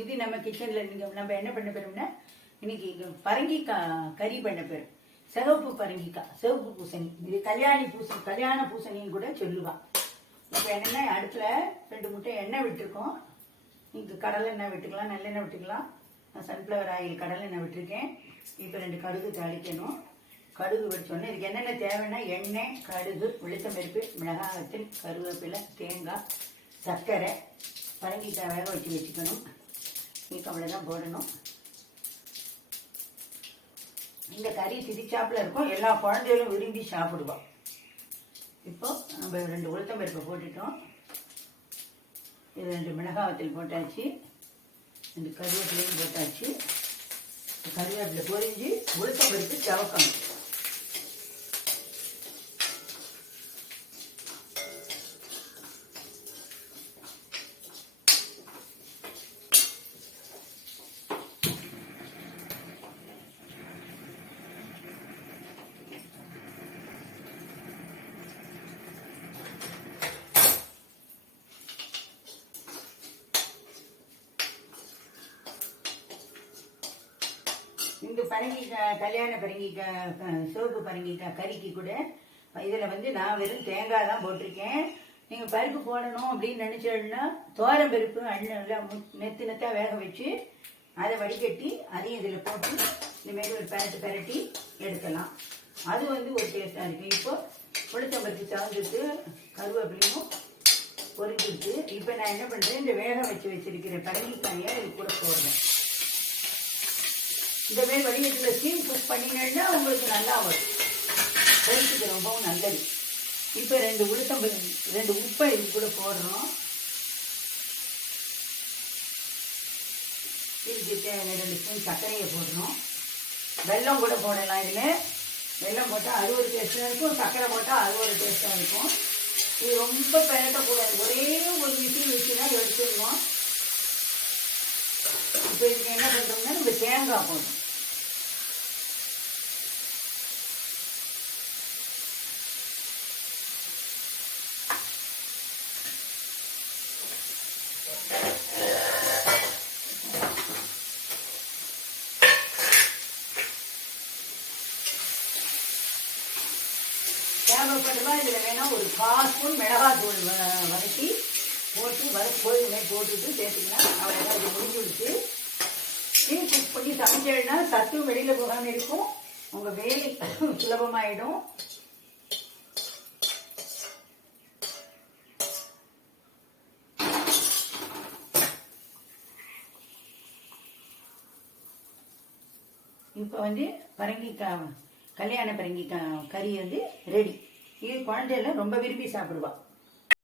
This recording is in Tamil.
இது நம்ம கிச்சனில் நம்ம என்ன பண்ண போறோம்னா இன்னைக்கு பரங்கிக்காய் கறி பண்ண போறோம். சிவப்பு பரங்கிக்காய், சிவப்பு பூசணி, இது கல்யாண பூசணின்னு கூட சொல்லுவான். இப்போ என்னென்னா அடுப்பில் 2 முட்டை எண்ணெய் விட்டுருக்கோம். இங்கே கடலை எண்ணெய் விட்டுக்கலாம், நல்லெண்ணெய் விட்டுக்கலாம். நான் சன்ஃப்ளவர் ஆயில் கடலை எண்ணெய் விட்டுருக்கேன். இப்போ 2 கடுகு தாளிக்கணும். கடுகு வெடிச்சோடனே இதுக்கு என்னென்ன தேவைன்னா எண்ணெய், கடுகு, உளுத்தம்பருப்பு, மிளகாய், கருவேப்பிலை, தேங்காய், சர்க்கரை, பரங்கிக்காய் வேக வச்சுக்கணும். இப்போ அவ்வளோதான் போடணும். இந்த கறி திரிச்சாப்பில் இருக்கும், எல்லா குழந்தைகளும் விரும்பி சாப்பிடுவோம். இப்போ நம்ம 2 உளுத்தம்பருப்பை போட்டுட்டோம். இது 2 மிளகாய் போட்டாச்சு. 2 கருவேப்பிலையும் போட்டாச்சு. கருவேப்பிலை பொரிஞ்சு உளுத்தம்பருப்பு சவக்கணும். இந்த பரங்கிக்காய், கல்யாண பரங்கிக்காய், சிவப்பு பரங்கிக்காய் கறிக்கு கூட இதில் நான் வெறும் தேங்காய் தான் போட்டிருக்கேன். நீங்கள் பருப்பு போடணும் அப்படின்னு நினச்சோன்னா தோரம் பருப்பு எல்லாம் நெத்தாக வேக வச்சு அதை வடிகட்டி அதையும் இதில் போட்டு இந்தமாரி ஒரு பெரட்டி எடுக்கலாம். அது ஒரு டேஸ்ட்டாக இருக்குது. இப்போ உளுத்தம்பருப்பு சார்ந்துட்டு கருவேப்பிலையும் பொரிஞ்சிட்டு இப்போ நான் என்ன பண்ணுறேன், இந்த வேக வச்சிருக்கிற பரங்கிக்காயை இது கூட போடுறேன். இந்த மாதிரி வடிகட்டில் ஸ்டீம் குக் பண்ணினேன்னா உங்களுக்கு நல்லா வரும், ஹெல்த்துக்கு ரொம்பவும் நல்லது. இப்போ 2 உப்பை இது கூட போடுறோம். இதுக்கு தேவையான 2 ஸ்பூன் சர்க்கரையை போடுறோம். வெல்லம் கூட போடலாம். இதில் வெல்லம் போட்டால் அது ஒரு டேஸ்ட்டாக இருக்கும், சர்க்கரை போட்டால் அது ஒரு டேஸ்ட்டாக இருக்கும். இது ரொம்ப பெரட்டக்கூடாது, ஒரே ஒரு விசில் வச்சு தான் எடுத்துடுவோம். இப்போ இதுக்கு என்ன பண்ணுறோம்னா நம்ம தேங்காய் போடணும். தேவைப்படுவா இதில் வேணால் ஒரு 1/4 ஸ்பூன் மிளகாத்தூள் வதக்கி போட்டு போட்டுட்டு சேர்த்துங்கன்னா அவ்வளோதான். இது முடிஞ்சுடுச்சு. ஸ்டீம் குக் பண்ணி சமைச்சேன்னா சத்து வெளியில் போகாமல் இருக்கும், உங்கள் வேலை சுலபமாயிடும். இப்போ பரங்கிக்காய், கல்யாண பரங்கிக்காய் கறி ரெடி. இது குழந்தையெல்லாம் ரொம்ப விரும்பி சாப்பிடுவா.